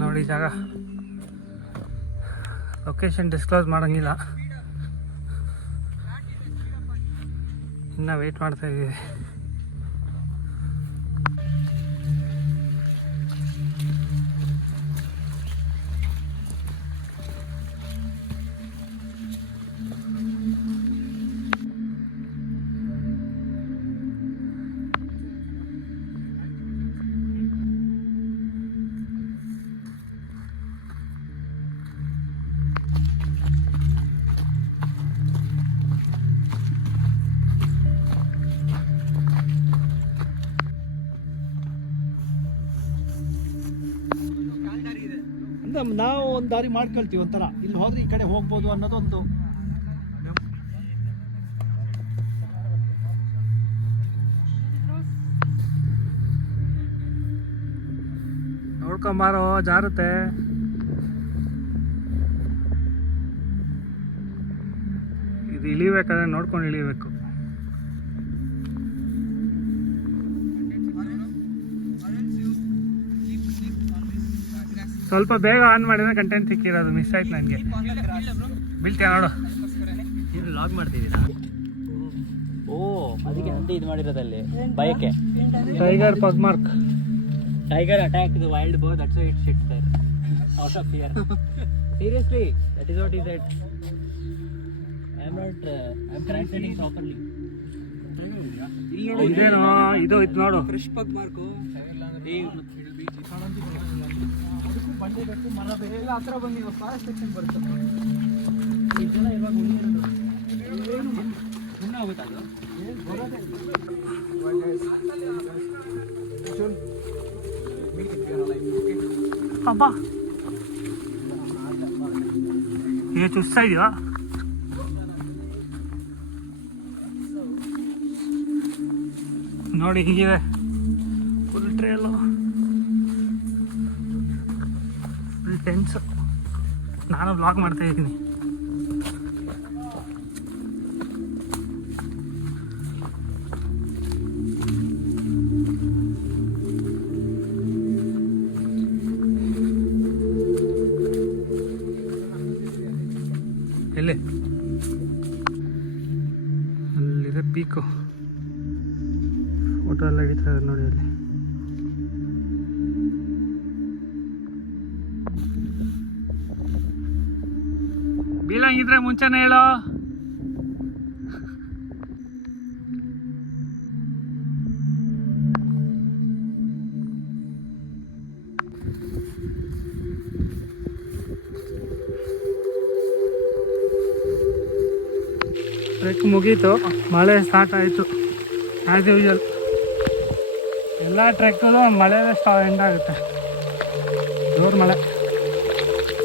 ನೋಡಿ ಜಾಗ location disclose ಮಾಡೋಂಗಿಲ್ಲ, ಇನ್ನು ವೆಯ್ಟ್ ಮಾಡ್ತಾ ಇದ್ದೀವಿ. ನಾವು ಒಂದು ದಾರಿ ಮಾಡ್ಕೊಳ್ತೀವಿ, ಒಂಥರ ಇಲ್ಲಿ ಹೋದ್ರೆ ಈ ಕಡೆ ಹೋಗ್ಬೋದು ಅನ್ನೋದೊಂದು. ನೋಡ್ಕೊಂಬಾರೋ, ಜಾರುತ್ತೆ. ಇದು ಇಳಿಬೇಕಾದ್ರೆ ನೋಡ್ಕೊಂಡು ಇಳಿಬೇಕು. ಸ್ವಲ್ಪ ಬೇಗ ಆನ್ ಮಾಡಿದ್ರೆ ಕಂಟೆಂಟ್ ಸಿಕ್ಕಿರೋದು, ಮಿಸ್ ಆಯ್ತು ನನಗೆ. ಬೀಳ್ತೀಯ ನೋಡು. ಲಾಗ್ ಮಾಡ್ತಿದ್ದೀರಾ? ಓ, ಅದಕ್ಕೆ ಅಂತ ಇದು ಮಾಡಿರೋದಲ್ಲಿ ಬಯಕೆ. Tiger ಪಗ್ಮಾರ್ಕ್. Tiger attacked the wild boar, that's why it sits there. Out of fear. Seriously, that is what he said. I'm translating properly. ಇದೇನೋ ಇದು ಇದು ನೋಡು. Fresh pug mark. ಅದಕ್ಕೂ ಬಂಡೆ ಬೇಕು, ಮರ ಬೇರೆ ಎಲ್ಲ ಹತ್ರ ಬಂದು ಫಾರೆಸ್ಟ್ ಸೆಕ್ಷನ್ ಬರುತ್ತೆ. ಈ ಜನ ಇವಾಗ ಸುಮ್ಮನೆ ಆಗುತ್ತಾ ಅದು? ಅಬ್ಬ, ಈಗ ಚುಸ್ತಾ ಇದೆಯಾ? ನೋಡಿ ಹೀಗಿದೆ ಫುಲ್ ಟ್ರೇಲು, ಫುಲ್ ಟೆನ್ಸು. ನಾನು ಬ್ಲಾಗ್ ಮಾಡ್ತಾ ಇದ್ದೀನಿ. ಎಲ್ಲಿ ಅಲ್ಲಿದೆ ಪೀಕು, ಫೋಟೋ ಎಲ್ಲ ಹಿಡಿತಾರೆ ನೋಡಿ ಅಲ್ಲಿ. ಬೀಳಂಗಿದ್ರೆ ಮುಂಚೆನೇ ಹೇಳೋ. ಟ್ರೆಕ್ ಮುಗೀತು, ಮಳೆ ಸ್ಟಾರ್ಟ್ ಆಯಿತು. ಆ್ಯಸ್ ಯೂಶುವಲ್ ಎಲ್ಲ ಟ್ರೆಕ್ಕದು ಮಳೆ ಎಂಡ್ ಆಗುತ್ತೆ, ಜೋರು ಮಳೆ.